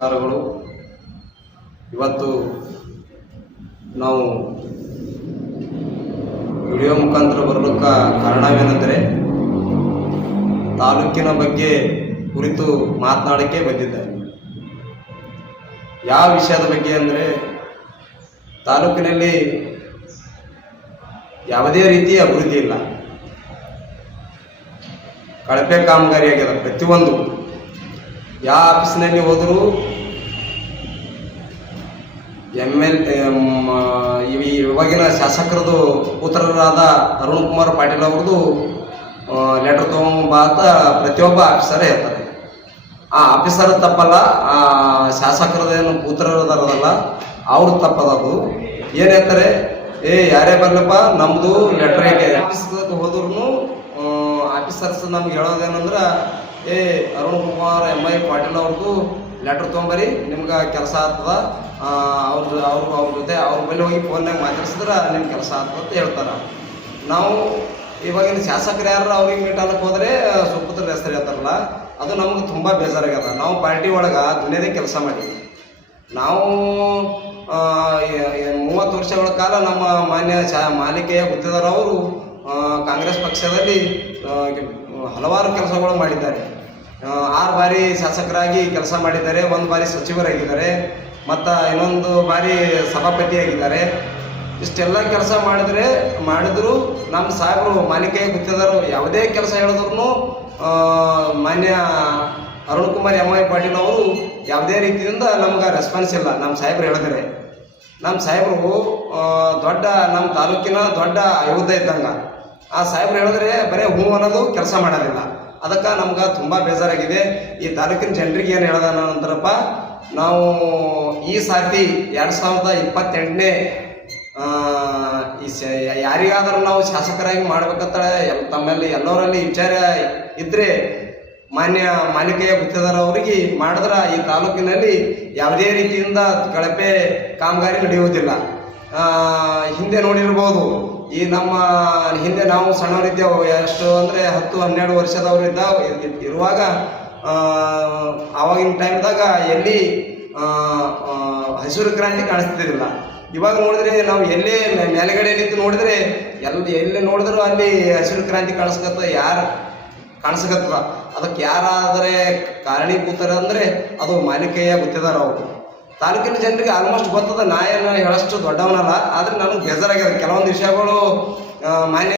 ಕಾರುಗಳು ಇವತ್ತು ನಾವು ವಿಡಿಯೋ ಮುಖಾಂತರ ಬರಲಿಕ್ಕೆ ಕಾರಣವೇನೆಂದರೆ ತಾಲೂಕಿನ ಬಗ್ಗೆ ಕುರಿತು ಮಾತನಾಡಕ್ಕೆ ಬಂದಿದ್ದಾರೆ. ಯಾವ ವಿಷಯದ ಬಗ್ಗೆ ಅಂದರೆ ತಾಲೂಕಿನಲ್ಲಿ ಯಾವುದೇ ರೀತಿಯ ಅಭಿವೃದ್ಧಿ ಇಲ್ಲ. ಕಳಪೆ ಕಾಮಗಾರಿ ಆಗಿದೆ. ಪ್ರತಿಯೊಂದು ಯಾವ ಆಫೀಸಿನಲ್ಲಿ ಹೋದರೂ ಇವಾಗಿನ ಶಾಸಕರದು ಪುತ್ರರಾದ ಅರುಣ್ ಕುಮಾರ್ ಪಾಟೀಲ್ ಅವ್ರದ್ದು ಲೆಟರ್ ತೊಗೊಂಬ ಅಂತ ಪ್ರತಿಯೊಬ್ಬ ಆಫೀಸರೇ ಹೇಳ್ತಾರೆ. ಆ ಆಫೀಸರ್ ತಪ್ಪಲ್ಲ, ಆ ಶಾಸಕರದೇನು ಪುತ್ರರದಾರದಲ್ಲ ಅವ್ರ ತಪ್ಪದದು. ಏನು ಹೇಳ್ತಾರೆ, ಯಾರೇ ಬರ್ಲಪ್ಪ ನಮ್ಮದು ಲೆಟರ್ ಆಫೀಸ್ಗೆ ಹೋದ್ರೂ ಆಫೀಸರ್ಸ್ ನಮ್ಗೆ ಹೇಳೋದೇನಂದ್ರೆ ಅರುಣ್ ಕುಮಾರ್ MI ಪಾಟೀಲ್ ಅವ್ರದ್ದು ಲೆಟರ್ ತೊಗೊಂಬರಿ, ನಿಮ್ಗೆ ಕೆಲಸ ಆಗ್ತದ, ಅವ್ರ ಜೊತೆ ಅವ್ರ ಬಳಿ ಹೋಗಿ ಫೋನ್ನಾಗ ಮಾತಾಡ್ಸಿದ್ರೆ ನಿಮ್ಮ ಕೆಲಸ ಆಗ್ತದೆ ಅಂತ ಹೇಳ್ತಾರೆ. ನಾವು ಇವಾಗಿನ ಶಾಸಕರು ಯಾರು ಅವ್ರಿಗೆ ಮೀಟ್ ಆಗಕ್ಕೆ ಹೋದರೆ ಸುಪುತ್ರ ಹೆಸರು ಹೇಳ್ತಾರಲ್ಲ, ಅದು ನಮ್ಗೆ ತುಂಬ ಬೇಜಾರಾಗ್ಯದ. ನಾವು ಪಾರ್ಟಿ ಒಳಗೆ ದುನಿಯಾದೇ ಕೆಲಸ ಮಾಡಿದ್ವಿ. ನಾವು 30 ವರ್ಷಗಳ ಕಾಲ ನಮ್ಮ ಮಾನ್ಯ ಮಾಲಿಕೆಯ ಗುತ್ತಿದಾರವರು ಕಾಂಗ್ರೆಸ್ ಪಕ್ಷದಲ್ಲಿ ಹಲವಾರು ಕೆಲಸಗಳು ಮಾಡಿದ್ದಾರೆ. 6 ಬಾರಿ ಶಾಸಕರಾಗಿ ಕೆಲಸ ಮಾಡಿದ್ದಾರೆ, 1 ಬಾರಿ ಸಚಿವರಾಗಿದ್ದಾರೆ, ಮತ್ತು ಇನ್ನೊಂದು ಬಾರಿ ಸಭಾಪತಿಯಾಗಿದ್ದಾರೆ. ಇಷ್ಟೆಲ್ಲ ಕೆಲಸ ಮಾಡಿದ್ರು ನಮ್ಮ ಸಾಹೇಬರು ಮಾಲಿಕೆಯ ಗುತ್ತಿದಾರರು ಯಾವುದೇ ಕೆಲಸ ಹೇಳಿದ್ರು ಮಾನ್ಯ ಅರುಣ್ ಕುಮಾರ್ MI ಪಾಟೀಲ್ ಅವರು ಯಾವುದೇ ರೀತಿಯಿಂದ ನಮ್ಗೆ ರೆಸ್ಪಾನ್ಸ್ ಇಲ್ಲ. ನಮ್ಮ ಸಾಹೇಬರು ಹೇಳಿದ್ರೆ ನಮ್ಮ ಸಾಹೇಬರು ದೊಡ್ಡ ನಮ್ಮ ತಾಲೂಕಿನ ದೊಡ್ಡ ಆಯುಧ ಇದ್ದಂಗೆ. ಆ ಸಾಹೇಬ್ರು ಹೇಳಿದ್ರೆ ಬರೀ ಹೂ ಅನ್ನೋದು ಕೆಲಸ ಮಾಡೋದಿಲ್ಲ. ಅದಕ್ಕೆ ನಮ್ಗೆ ತುಂಬ ಬೇಜಾರಾಗಿದೆ. ಈ ತಾಲೂಕಿನ ಜನರಿಗೆ ಏನು ಹೇಳ್ದ ನಂತರಪ್ಪ, ನಾವು ಈ ಸಾರಿ 2028ನೇ ಯಾರಿಗಾದರೂ ನಾವು ಶಾಸಕರಾಗಿ ಮಾಡ್ಬೇಕಂತ ತಮ್ಮಲ್ಲಿ ಎಲ್ಲರಲ್ಲಿ ವಿಚಾರ ಇದ್ದರೆ ಮಾನ್ಯ ಮಾಲಿಕೆಯ ಗುತ್ತಿದಾರವರಿಗೆ ಮಾಡಿದ್ರೆ ಈ ತಾಲೂಕಿನಲ್ಲಿ ಯಾವುದೇ ರೀತಿಯಿಂದ ಕಳಪೆ ಕಾಮಗಾರಿ ನಡೆಯುವುದಿಲ್ಲ. ಹಿಂದೆ ನೋಡಿರ್ಬೋದು, ಈ ನಮ್ಮ ಹಿಂದೆ ನಾವು ಸಣ್ಣವರಿದ್ದೇವೆ, ಎಷ್ಟು ಅಂದರೆ 10-12 ವರ್ಷದವರು ಇರುವಾಗ ಆವಾಗಿನ ಟೈಮ್ದಾಗ ಎಲ್ಲಿ ಹಸಿರು ಕ್ರಾಂತಿ ಕಾಣಿಸ್ತಿದ್ದಿಲ್ಲ. ಇವಾಗ ನೋಡಿದ್ರೆ ನಾವು ಎಲ್ಲೇ ಮೇಲುಗಡೆ ನಿಂತು ನೋಡಿದ್ರೆ ಎಲ್ಲಿ ನೋಡಿದ್ರು ಅಲ್ಲಿ ಹಸಿರು ಕ್ರಾಂತಿ ಕಾಣಿಸ್ಕತ್ತದ. ಅದಕ್ಕೆ ಯಾರಾದರೆ ಕಾರಣೀಭೂತರ ಅಂದರೆ ಅದು ಮಾಲಿಕೆಯ ಗುತ್ತಿದಾರ ಅವರು. ತಾಲೂಕಿನ ಜನರಿಗೆ ಆಲ್ಮೋಸ್ಟ್ ಗೊತ್ತದ, ನಾ ಏನು ಹೇಳಷ್ಟು ದೊಡ್ಡವನಲ್ಲ, ಆದರೆ ನನಗೆ ಬೇಜಾರಾಗ್ಯದ ಕೆಲವೊಂದು ವಿಷಯಗಳು ಮಾನ್ಯ